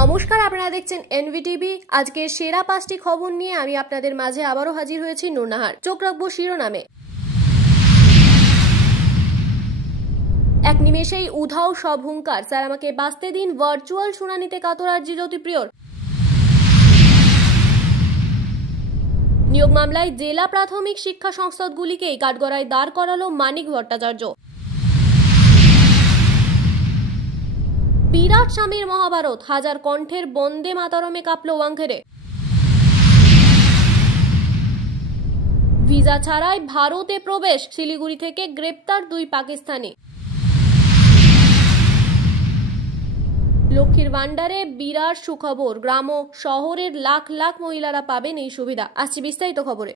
নমস্কার, আপনারা দেখছেন এনভিটিভি। আজকের সেরা 5টি খবর নিয়ে আমি আপনাদের মাঝে আবারও হাজির হয়েছি নুরনাহার। চোখ রাখবো শিরোনামে। এক নিমেষেই উধাও সব হুঙ্কার, স্যার আমাকে বাঁচতে দিন। ভার্চুয়াল শুনানিতে কাতর আরজি জ্যোতিপ্রিয়র। নিয়োগ মামলায় জেলা প্রাথমিক শিক্ষা সংসদগুলিকেই কাঠগড়ায় দাঁড় করালো মানিক ভট্টাচার্য। বিরাট স্বামীর মহাভারত, হাজার কণ্ঠের বন্দে মাতরমে কাঁপল ওয়াংখেড়ে। ভিসা ছাড়াই ভারতে প্রবেশ, শিলিগুড়ি থেকে গ্রেপ্তার 2 পাকিস্তানি। লক্ষ্মীর ভান্ডারে বিরাট সুখবর, গ্রাম ও শহরের লাখ লাখ মহিলারা পাবেন এই সুবিধা। আসছে বিস্তারিত খবরে।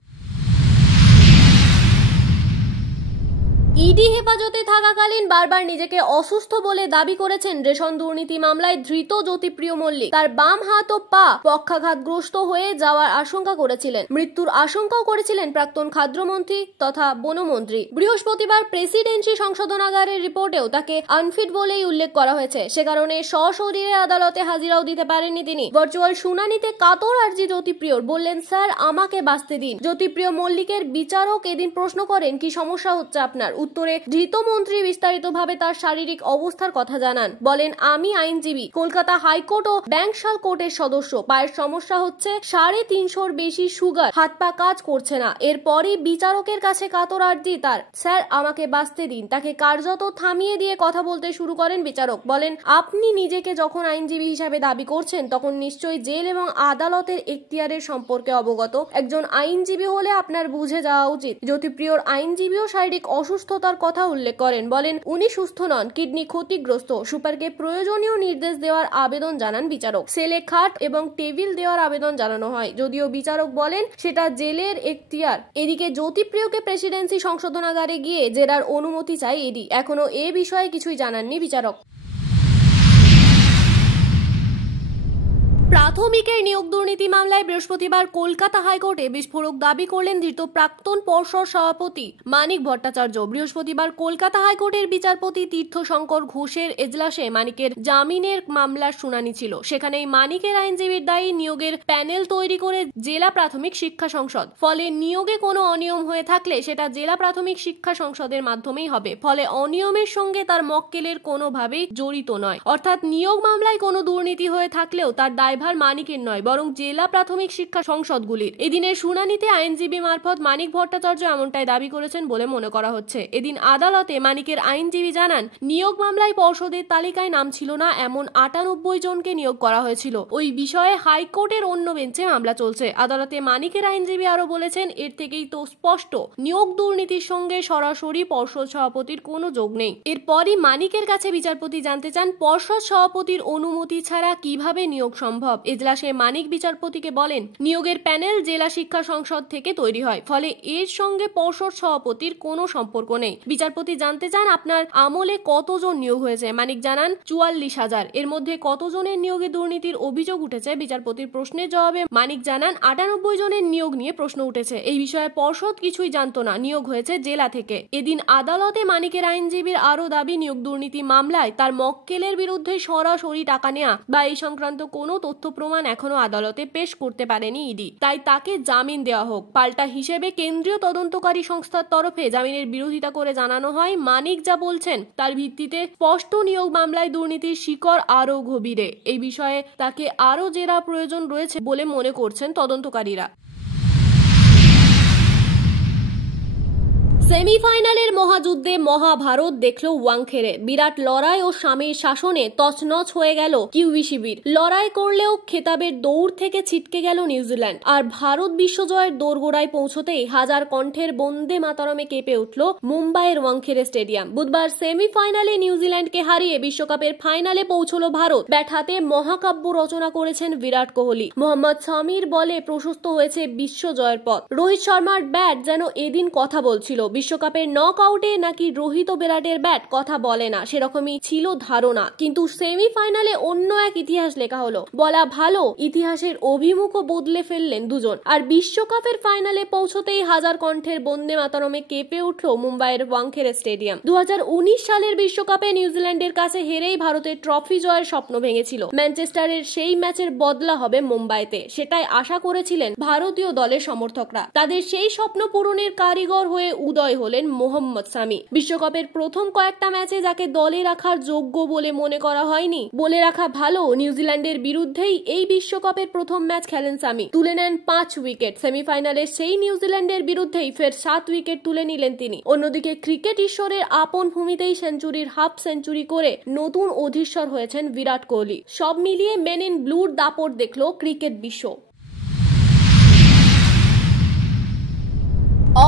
ইডি হেফাজতে থাকাকালীন বারবার নিজেকে অসুস্থ বলে দাবি করেছেন রেশন দুর্নীতি মামলায় ধৃত জ্যোতিপ্রিয় মল্লিক। তার বাম হাত ও পা পক্ষাঘাতগ্রস্ত হয়ে যাওয়ার আশঙ্কা করেছিলেন, মৃত্যুর আশঙ্কাও করেছিলেন প্রাক্তন খাদ্যমন্ত্রী তথা বনমন্ত্রী। বৃহস্পতিবার প্রেসিডেন্সি সংশোধনাগারের রিপোর্টেও তাকে আনফিট বলেই উল্লেখ করা হয়েছে। সে কারণে সশরীরে আদালতে হাজিরাও দিতে পারেননি তিনি। ভার্চুয়াল শুনানিতে কাতর আরজি জ্যোতিপ্রিয়র, বললেন স্যার আমাকে বাঁচতে দিন। জ্যোতিপ্রিয় মল্লিকের বিচারক এদিন প্রশ্ন করেন কি সমস্যা হচ্ছে আপনার। উত্তরে ধৃত মন্ত্রী বিস্তারিতভাবে তার শারীরিক অবস্থার কথা জানান। বলেন আমি আইনজীবী, কলকাতা হাইকোর্ট ও ব্যাংকশাল কোর্টের সদস্য। পায়ের সমস্যা হচ্ছে 350-র বেশি সুগার, হাত পা কাজ করছে না। এরপরই বিচারকের কাছে কাতর আরজি তার, স্যার আমাকে বাঁচতে দিন। তাকে কার্যত থামিয়ে দিয়ে কথা বলতে শুরু করেন বিচারক। বলেন আপনি নিজেকে যখন আইনজীবী হিসাবে দাবি করছেন তখন নিশ্চয়ই জেল এবং আদালতের এখতিয়ারের সম্পর্কে অবগত। একজন আইনজীবী হলে আপনার বুঝে যাওয়া উচিত। জ্যোতিপ্রিয়র আইনজীবীও শারীরিক অসুস্থতার কথা উল্লেখ করেন। বলেন উনি সুস্থ নন, কিডনি ক্ষতিগ্রস্ত। সুপারকে প্রয়োজনীয় নির্দেশ দেওয়ার আবেদন জানান বিচারক। সেলে খাট এবং টেবিল দেওয়ার আবেদন জানানো হয়, যদিও বিচারক বলেন সেটা জেলের এখতিয়ার। এদিকে জ্যোতিপ্রিয়কে প্রেসিডেন্সি সংশোধনাগারে গিয়ে জেরার অনুমতি চাই ইডি। এখনো এ বিষয়ে কিছুই জানাননি বিচারক। প্রাথমিকের নিয়োগ দুর্নীতি মামলায় বৃহস্পতিবার কলকাতা হাইকোর্টে বিস্ফোরক দাবি করলেন ধৃত প্রাক্তন পর্ষদ সভাপতি মানিক ভট্টাচার্য। বৃহস্পতিবার কলকাতা হাইকোর্টের বিচারপতি তীর্থশঙ্কর ঘোষের এজলাসে মানিকের জামিনের মামলার শুনানি ছিল। সেখানেই মানিকের আইনজীবীর দায়ী নিয়োগের প্যানেল তৈরি করে জেলা প্রাথমিক শিক্ষা সংসদ। ফলে নিয়োগে কোনো অনিয়ম হয়ে থাকলে সেটা জেলা প্রাথমিক শিক্ষা সংসদের মাধ্যমেই হবে। ফলে অনিয়মের সঙ্গে তার মক্কেলের কোনোভাবেই জড়িত নয়। অর্থাৎ নিয়োগ মামলায় কোনো দুর্নীতি হয়ে থাকলেও তার দায়ভার মানিকের নয়, বরং জেলা প্রাথমিক শিক্ষা সংসদগুলির। এদিনের শুনানিতে আইনজীবী মারফত মানিক ভট্টাচার্য এমনটাই দাবি করেছেন বলে মনে করা হচ্ছে। এদিন আদালতে মানিকের আইনজীবী জানান নিয়োগ মামলায় পর্ষদের তালিকায় নাম ছিল না এমন 98 জনকে নিয়োগ করা হয়েছিল। ওই বিষয়ে হাইকোর্টের অন্য বেঞ্চে মামলা চলছে। আদালতে মানিকের আইনজীবী আরো বলেছেন এর থেকেই তো স্পষ্ট নিয়োগ দুর্নীতির সঙ্গে সরাসরি পর্ষদ সভাপতির কোনো যোগ নেই। এরপরই মানিকের কাছে বিচারপতি জানতে চান পর্ষদ সভাপতির অনুমতি ছাড়া কিভাবে নিয়োগ সম্ভব। এজলাসে মানিক বিচারপতিকে বলেন নিয়োগের প্যানেল জেলা শিক্ষা সংসদ থেকে তৈরি হয়, ফলে এর সঙ্গে পর্ষদ সভাপতির কোনো সম্পর্ক নেই। বিচারপতি জানতে চান আপনার আমলে কতজন নিয়োগ হয়েছে। মানিক জানান 44,000। এর মধ্যে কতজনের নিয়োগে দুর্নীতির অভিযোগ উঠেছে। বিচারপতির প্রশ্নের জবাবে মানিক জানান 98 জনের নিয়োগ নিয়ে প্রশ্ন উঠেছে। এই বিষয়ে পর্ষদ কিছুই জানত না, নিয়োগ হয়েছে জেলা থেকে। এদিন আদালতে মানিকের আইনজীবীর আরো দাবি নিয়োগ দুর্নীতি মামলায় তার মক্কেলের বিরুদ্ধে সরাসরি টাকা নেওয়া বা এই সংক্রান্ত কোনো তথ্য প্রমাণ এখনো আদালতে পেশ করতে পারেনি ইডি, তাই তাকে জামিন দেওয়া হোক। পাল্টা হিসেবে কেন্দ্রীয় তদন্তকারী সংস্থার তরফে জামিনের বিরোধিতা করে জানানো হয় মানিক যা বলছেন তার ভিত্তিতে স্পষ্ট নিয়োগ মামলায় দুর্নীতির শিকড় আরো গভীরে। এই বিষয়ে তাকে আরো জেরা প্রয়োজন রয়েছে বলে মনে করছেন তদন্তকারীরা। সেমিফাইনালের মহাযুদ্ধে মহাভারত দেখল ওয়াংখেড়ে। বিরাট লড়াই ও স্বামীর শাসনে তছনছ হয়ে গেল কিউই শিবির। লড়াই করলেও খেতাবের দৌড় থেকে ছিটকে গেল নিউজিল্যান্ড। আর ভারত বিশ্বজয়ের দোরগোড়ায় পৌঁছতেই হাজার কণ্ঠের বন্দে মাতরমে কেঁপে উঠল মুম্বাইয়ের ওয়াংখেড়ে স্টেডিয়াম। বুধবার সেমিফাইনালে নিউজিল্যান্ডকে হারিয়ে বিশ্বকাপের ফাইনালে পৌঁছল ভারত। ব্যাট হাতে মহাকাব্য রচনা করেছেন বিরাট কোহলি। মোহাম্মদ শামির বলে প্রশস্ত হয়েছে বিশ্বজয়ের পথ। রোহিত শর্মার ব্যাট যেন এদিন কথা বলছিল। বিশ্বকাপের নক আউটে নাকি রোহিত ও বিরাটের ব্যাট কথা বলে না, সেরকমই ছিল ধারণা। কিন্তু সেমিফাইনালে অন্য এক ইতিহাস লেখা হলো। বলা ভালো, ইতিহাসের অভিমুখও বদলে ফেললেন দুজন। আর বিশ্বকাপের ফাইনালে পৌঁছতেই হাজার কণ্ঠের বন্দে মাতরমে কেঁপে উঠল মুম্বাইয়ের ওয়াংখেড়ে স্টেডিয়াম। 2019 সালের বিশ্বকাপে নিউজিল্যান্ডের কাছে হেরেই ভারতের ট্রফি জয়ের স্বপ্ন ভেঙেছিল। ম্যানচেস্টারের সেই ম্যাচের বদলা হবে মুম্বাইতে, সেটাই আশা করেছিলেন ভারতীয় দলের সমর্থকরা। তাদের সেই স্বপ্ন পূরণের কারিগর হয়ে উদয় হলেন মোহাম্মদ শামি। বিশ্বকাপের প্রথম কয়েকটা ম্যাচে যাকে দলে রাখার যোগ্য বলে মনে করা হয়নি, বলে রাখা ভালো, নিউজিল্যান্ডের বিরুদ্ধেই এই বিশ্বকাপের প্রথম ম্যাচ খেলেন শামি। তুলে নেন 5 উইকেট। সেমিফাইনালে সেই নিউজিল্যান্ডের বিরুদ্ধেই ফের 7 উইকেট তুলে নিলেন তিনি। অন্যদিকে ক্রিকেট ঈশ্বরের আপন ভূমিতেই সেঞ্চুরির হাফ সেঞ্চুরি করে নতুন অধীশ্বর হয়েছেন বিরাট কোহলি। সব মিলিয়ে মেন ইন ব্লুর দাপট দেখল ক্রিকেট বিশ্ব।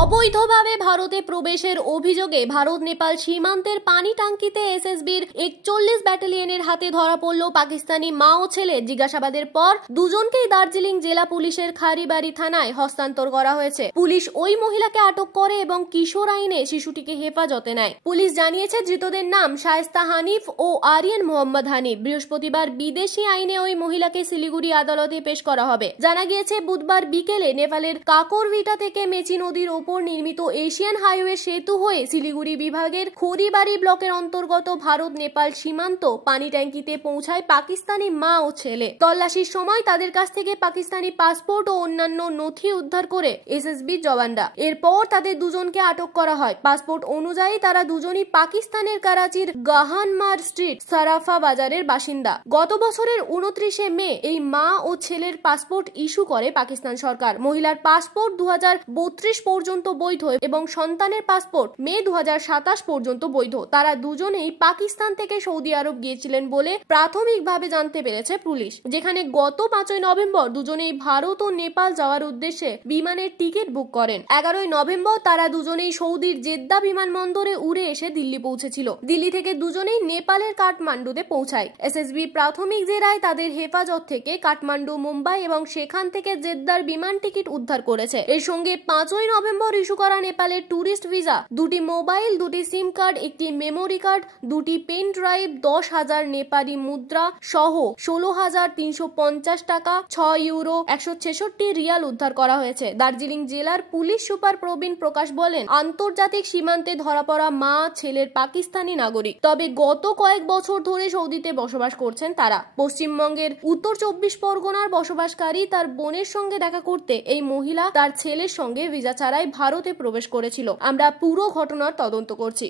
অবৈধভাবে ভারতে প্রবেশের অভিযোগে ভারত নেপাল সীমান্তের পানি টাঙ্কিতে এসএসবির 41 ব্যাটালিয়নের হাতে ধরা পড়ল পাকিস্তানি মা ও ছেলে। জিজ্ঞাসাবাদের পর দুজনকেই দার্জিলিং জেলা পুলিশের খারিবাড়ি থানায় হস্তান্তর করা হয়েছে। পুলিশ ওই মহিলাকে আটক করে এবং কিশোর আইনে শিশুটিকে হেফাজতে নেয়। পুলিশ জানিয়েছে ধৃতদের নাম শায়েস্তা হানিফ ও আরিয়ান মোহাম্মদ হানিফ। বৃহস্পতিবার বিদেশি আইনে ওই মহিলাকে শিলিগুড়ি আদালতে পেশ করা হবে। জানা গিয়েছে বুধবার বিকেলে নেপালের কাকরভিটা থেকে মেচি নদীর ওপর নির্মিত এশিয়ান হাইওয়ে সেতু হয়ে শিলিগুড়ি বিভাগের খড়িবাড়ি ব্লকের অন্তর্গত ভারত নেপাল সীমান্ত পানি ট্যাঙ্কিতে পৌঁছায় পাকিস্তানি মা ও ছেলে। তল্লাশির সময় তাদের কাছ থেকে পাকিস্তানি পাসপোর্ট ও অন্যান্য নথি উদ্ধার করে এসএসবির জওয়ানরা। এরপর তাদের দুজনকে আটক করা হয়। পাসপোর্ট অনুযায়ী তারা দুজনই পাকিস্তানের করাচির গাহানমার স্ট্রিট সারাফা বাজারের বাসিন্দা। গত বছরের 29 মে এই মা ও ছেলের পাসপোর্ট ইস্যু করে পাকিস্তান সরকার। মহিলার পাসপোর্ট 2032 পর্যন্ত বৈধ এবং সন্তানের পাসপোর্ট মে 2027 পর্যন্ত বৈধ। তারা দুজনেই পাকিস্তান থেকে সৌদি আরব গিয়েছিলেন বলে প্রাথমিকভাবে জানতে পেরেছে পুলিশ, যেখানে গত 5 নভেম্বর দুজনেই ভারত ও নেপাল যাওয়ার উদ্দেশ্যে বিমানের টিকিট বুক করেন। 11 নভেম্বর তারা দুজনেই সৌদির জেদ্দা বিমানবন্দরে উড়ে এসে দিল্লি পৌঁছেছিল। দিল্লি থেকে দুজনেই নেপালের কাঠমান্ডুতে পৌঁছায়। এসএসবি প্রাথমিক জেরায় তাদের হেফাজত থেকে কাঠমান্ডু, মুম্বাই এবং সেখান থেকে জেদ্দার বিমান টিকিট উদ্ধার করেছে। এর সঙ্গে 5 নভেম্বর ইস্যু করা নেপালের ট্যুরিস্ট ভিসা, 2টি মোবাইল, 2টি সিম কার্ড, 1টি মেমোরি কার্ড, 2টি পেন ড্রাইভ, 10,000 নেপালি মুদ্রা সহ 16,350 টাকা, 6 ইউরো, 166 রিয়াল উদ্ধার করা হয়েছে। দার্জিলিং জেলার পুলিশ সুপার প্রবীণ প্রকাশ বলেন, আন্তর্জাতিক সীমান্তে ধরা পড়া মা ছেলের পাকিস্তানি নাগরিক, তবে গত কয়েক বছর ধরে সৌদিতে বসবাস করছেন তারা। পশ্চিমবঙ্গের উত্তর 24 পরগনার বসবাসকারী তার বোনের সঙ্গে দেখা করতে এই মহিলা তার ছেলের সঙ্গে ভিসা ছাড়াই ভারতে প্রবেশ করেছিল। আমরা পুরো ঘটনার তদন্ত করছি।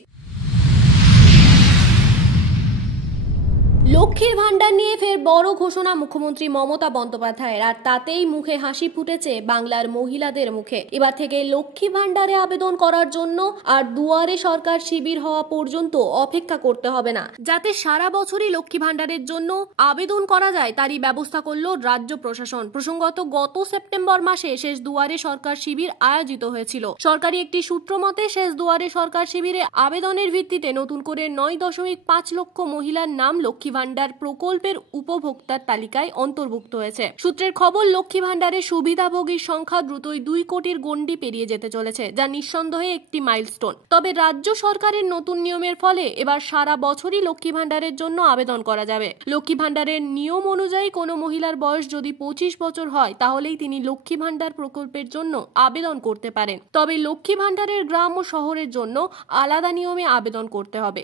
লক্ষ্মীর ভান্ডার নিয়ে ফের বড় ঘোষণা মুখ্যমন্ত্রী মমতা বন্দ্যোপাধ্যায়ের, আর তাতেই মুখে হাসি ফুটেছে বাংলার মহিলাদের মুখে। এবার থেকে লক্ষ্মী ভান্ডারে আবেদন করার জন্য আর দুয়ারে সরকার শিবির হওয়া পর্যন্ত অপেক্ষা করতে হবে না। যাতে সারা বছরই লক্ষ্মী ভান্ডারের জন্য আবেদন করা যায় তারই ব্যবস্থা করল রাজ্য প্রশাসন। প্রসঙ্গত, গত সেপ্টেম্বর মাসে শেষ দুয়ারে সরকার শিবির আয়োজিত হয়েছিল। সরকারি একটি সূত্র মতে শেষ দুয়ারে সরকার শিবিরে আবেদনের ভিত্তিতে নতুন করে 9.5 লক্ষ মহিলার নাম লক্ষ্মী ভান্ডার প্রকল্পের উপভোক্তার তালিকায় অন্তর্ভুক্ত হয়েছে। সূত্রের খবর, লক্ষ্মী ভান্ডারের সুবিধাভোগীর সংখ্যা দ্রুতই 2 কোটির গণ্ডি পেরিয়ে যেতে চলেছে, যা নিঃসন্দেহে একটি মাইলস্টোন। তবে রাজ্য সরকারের নতুন নিয়মের ফলে এবার সারা বছরই লক্ষ্মী ভান্ডারের জন্য আবেদন করা যাবে। লক্ষ্মী ভান্ডারের নিয়ম অনুযায়ী কোনো মহিলার বয়স যদি 25 বছর হয় তাহলেই তিনি লক্ষ্মী ভান্ডার প্রকল্পের জন্য আবেদন করতে পারেন। তবে লক্ষ্মী ভান্ডারের গ্রাম ও শহরের জন্য আলাদা নিয়মে আবেদন করতে হবে।